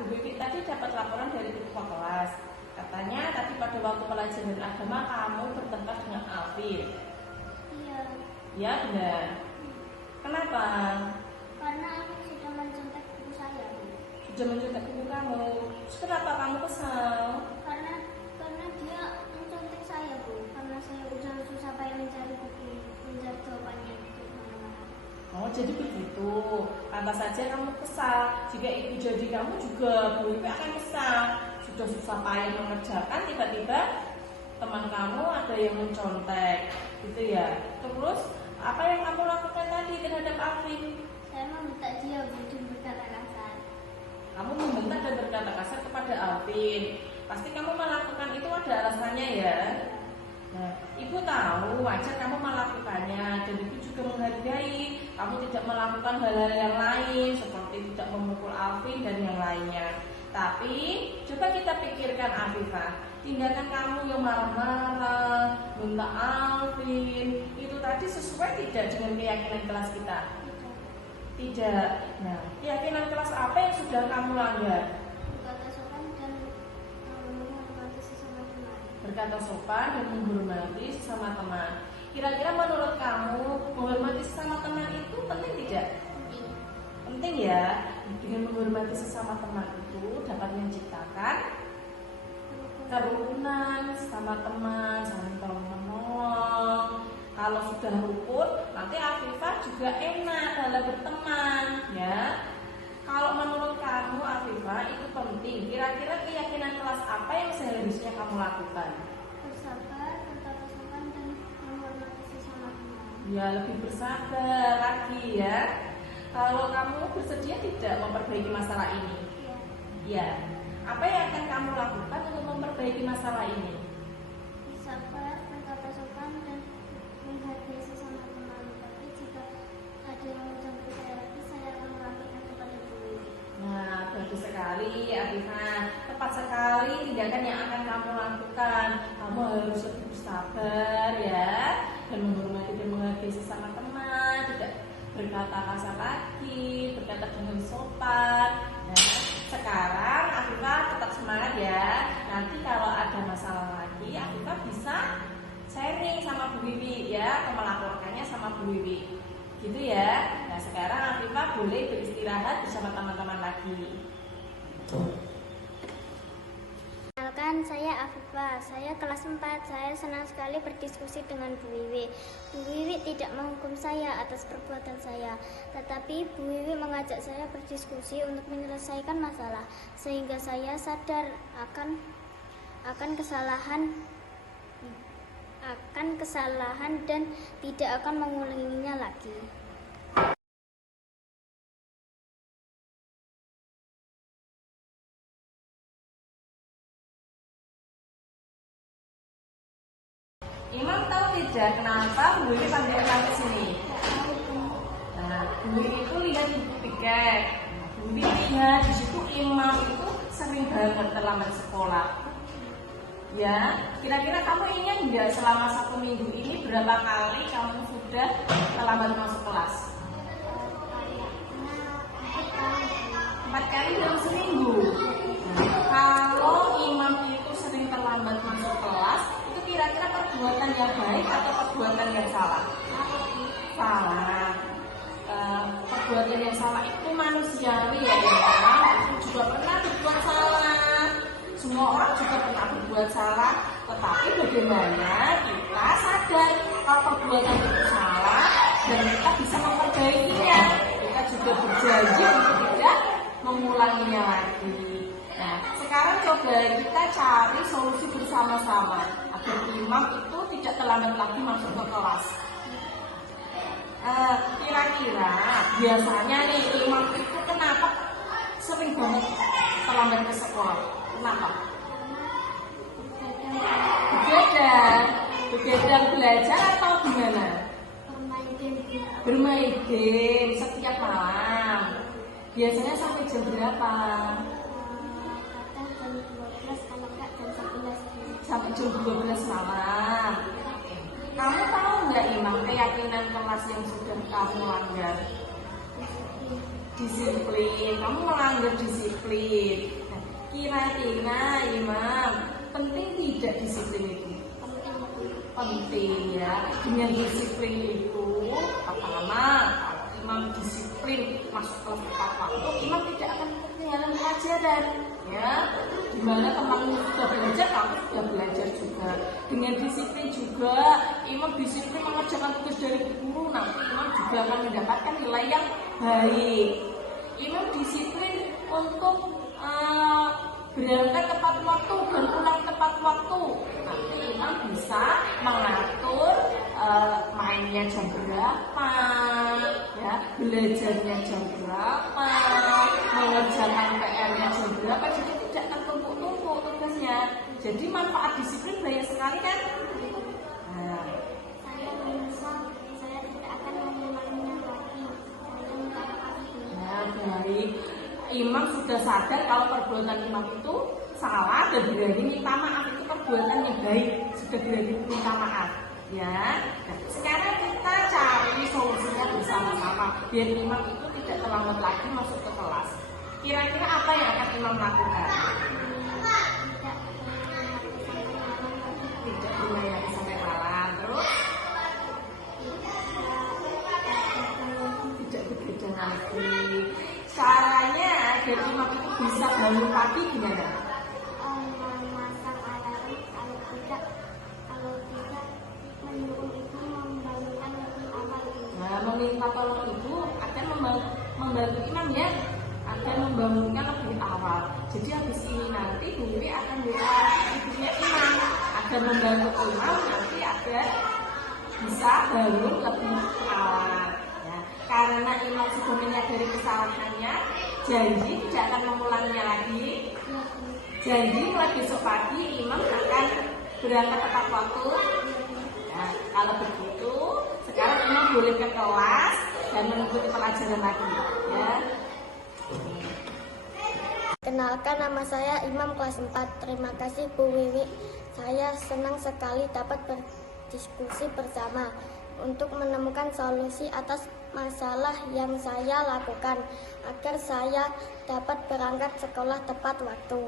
Bu Bibi tadi dapat laporan dari ketua kelas. Katanya tadi pada waktu pelajaran agama kamu bertengkar dengan Alvin. Iya. Ya benar. Kenapa? Karena Alvin sudah mencontek buku saya, Bu. Sudah mencontek buku kamu. Terus kenapa kamu kesal? Karena dia mencontek saya, Bu. Karena saya udah susah payah mencari buku, mencari jawabannya di mana-mana. Oh jadi begitu. Pantas saja kamu kesal. Jika itu jadi kamu juga Bu Bibi akan kesal. Sudah susah payah mengerjakan, tiba-tiba teman kamu ada yang mencontek, gitu ya. Terus apa yang kamu lakukan tadi terhadap Alvin? Saya meminta dia untuk berkata kasar. Kamu membentak dan berkata kasar kepada Alvin. Pasti kamu melakukan itu ada alasannya ya. Nah, ibu tahu wajar kamu melakukannya dan ibu juga menghargai kamu tidak melakukan hal-hal yang lain seperti tidak memukul Alvin dan yang lainnya. Tapi coba kita pikirkan Afifah, tindakan kamu yang marah-marah, minta Alvin itu tadi sesuai tidak dengan keyakinan kelas kita? Tidak. Nah, keyakinan kelas apa yang sudah kamu langgar? Berkata sopan dan menghormati sesama teman. Berkata sopan dan menghormati sesama teman. Kira-kira menurut kamu menghormati sesama teman itu penting tidak? Penting. Penting ya. Dengan menghormati sesama teman itu dapat menciptakan kerukunan sesama teman, saling tolong-menolong. Kalau sudah rukun, nanti Afifah juga enak dalam berteman, ya. Kalau menurut kamu Afifah itu penting. Kira-kira keyakinan kelas apa yang seharusnya kamu lakukan? Bersabar, berkata sopan dan menghormati sesama teman. Ya, lebih bersabar lagi ya. Kalau kamu bersedia tidak memperbaiki masalah ini? Ya. Apa yang akan kamu lakukan untuk memperbaiki masalah ini? Bersabar, berkata sopan dan menghargai sesama teman. Tapi jika ada yang mencampuri saya lagi, saya akan melaporkan kepada guru. Nah, bagus sekali Afifah. Tepat sekali tindakan yang akan kamu lakukan. Kamu harus lebih bersabar ya, dan menghormati dan menghargai sesama teman. Tidak berkata kasar lagi, berkata dengan sopan. Nah, sekarang Afifah tetap semangat ya. Nanti kalau ada masalah lagi, Afifah bisa sharing sama Bu Bibi ya, atau melaporkannya sama Bu Bibi. Gitu ya. Nah, sekarang Afifah boleh beristirahat bersama teman-teman lagi. Kenalkan, saya Afifah. Saya kelas 4. Saya senang sekali berdiskusi dengan Bu Wiwi. Bu Wiwi tidak menghukum saya atas perbuatan saya, tetapi Bu Wiwi mengajak saya berdiskusi untuk menyelesaikan masalah, sehingga saya sadar akan kesalahan dan tidak akan mengulanginya lagi. Imam tahu tidak kenapa Bu Wiwi panggil ke sini? Nah, Bu Wiwi itu lihat di buku piket. Bu Wiwi lihat di situ Imam itu sering banget terlambat sekolah. Ya, kira-kira kamu ingat nggak selama 1 minggu ini berapa kali kamu sudah terlambat masuk kelas? 4 kali dalam seminggu. Kalau Imam itu sering terlambat masuk kelas, itu kira-kira perbuatan yang baik atau perbuatan yang salah? Salah. Perbuatan yang salah itu manusiawi ya, itu juga pernah berbuat salah. Semua orang juga pernah berbuat salah, tetapi bagaimana kita sadar kalau perbuatan itu salah dan kita bisa memperbaikinya. Kita juga berjanji untuk tidak mengulanginya lagi. Nah, sekarang coba kita cari solusi bersama-sama agar Imam itu tidak terlambat lagi masuk ke kelas. Kira-kira biasanya nih Imam itu kenapa sering banget terlambat ke sekolah? Kenapa? Begadang belajar atau gimana? Bermain game setiap malam. Biasanya sampai jam berapa? Sampai jam 12 malam. Kamu tahu nggak Imam keyakinan kelas yang sudah kamu langgar? Disiplin. Kamu melanggar disiplin. dengan disiplin itu pertama, kalau imam disiplin masuk kelas tepat waktu, imam tidak akan ketinggalan pelajaran. Ya, dimana temanmu sudah belajar, kamu sudah belajar juga. Dengan disiplin juga, imam disiplin mengerjakan tugas dari guru, nanti imam juga akan mendapatkan nilai yang baik. Imam disiplin untuk berangkat tepat waktu dan pulang tepat waktu. Nanti imam bisa mengatur mainnya jam berapa, ya, belajarnya jam berapa, mengerjakan PR-nya jam berapa, jadi tidak tertumpuk-tumpuk tugasnya. Jadi manfaat disiplin banyak sekali kan? Nah, Saya menyesal, saya tidak akan mengulanginya lagi. Saya minta maaf. nah, baik. Imam sudah sadar kalau perbuatan imam itu salah dan berani minta maaf, itu perbuatan yang baik, sudah berani minta maaf. Ya, nah, sekarang kita cari solusinya bersama-sama biar imam itu tidak terlambat lagi masuk ke kelas. Kira-kira apa yang akan imam lakukan? Tidak dilayani sampai malam, terus tidak begadang lagi. Caranya agar imam itu bisa bangun pagi gimana? Memasang alarm, kalau tidak menyuruh ibu membangunkan lebih awal. Nah, meminta tolong ibu akan membantu imam ya, akan membangunkan lebih awal. Jadi habis ini nanti Bu Wiwi akan WA ibunya imam agar membantu imam nanti agar bisa bangun lebih awal. Ya, karena imam sudah menyadari kesalahannya, janji tidak akan mengulanginya lagi. Janji mulai besok pagi imam akan berangkat tepat waktu. Nah, kalau begitu, sekarang imam boleh ke kelas dan mengikuti pelajaran lagi, ya. Kenalkan, nama saya Imam kelas 4. Terima kasih Bu Wiwi. Saya senang sekali dapat berdiskusi bersama untuk menemukan solusi atas masalah yang saya lakukan agar saya dapat berangkat sekolah tepat waktu.